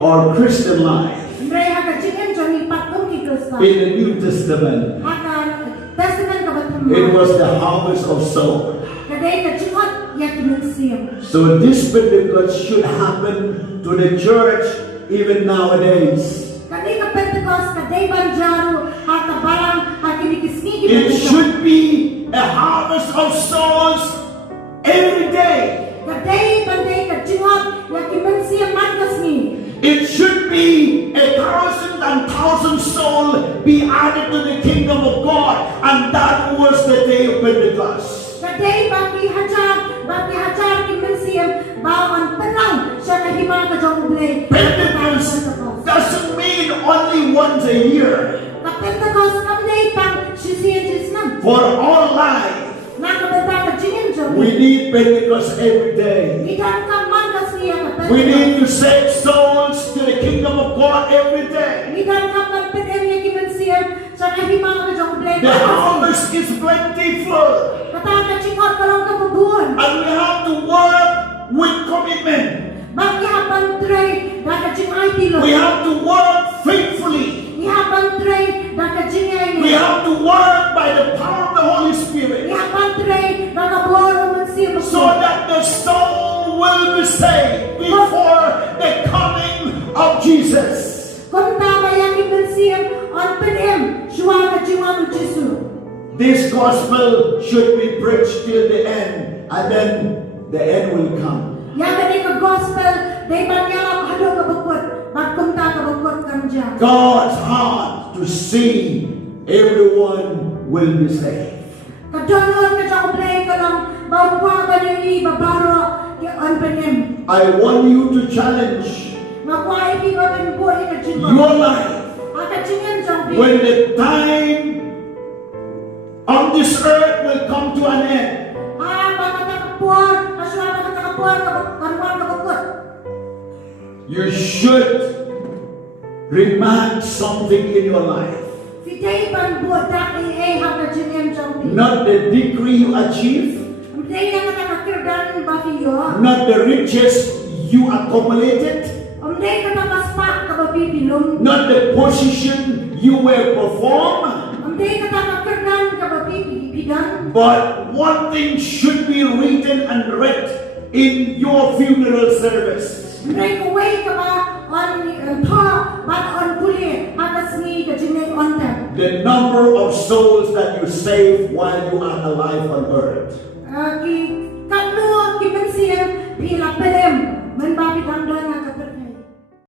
our Christian life in the New Testament, it was the harvest of souls. So this Pentecost should happen to the church even nowadays. It should be a harvest of souls every day. It should be 1,000 and 1,000 souls be added to the kingdom of God, and that was the day of Pentecost. Pentecost doesn't mean only once a year. For our life, we need Pentecost every day. We need to save souls to the kingdom of God every day. The harvest is plentiful, and we have to work with commitment. We have to work faithfully. We have to work by the power of the Holy Spirit, so that the soul will be saved before the coming of Jesus. This gospel should be preached till the end, and then the end will come. God's heart to see everyone will be saved. I want you to challenge your life. When the time of this earth will come to an end, you should remind something in your life. Not the degree you achieve, not the riches you accumulated, not the position you will perform, but one thing should be written and read in your funeral service. The number of souls that you save while you are alive on earth.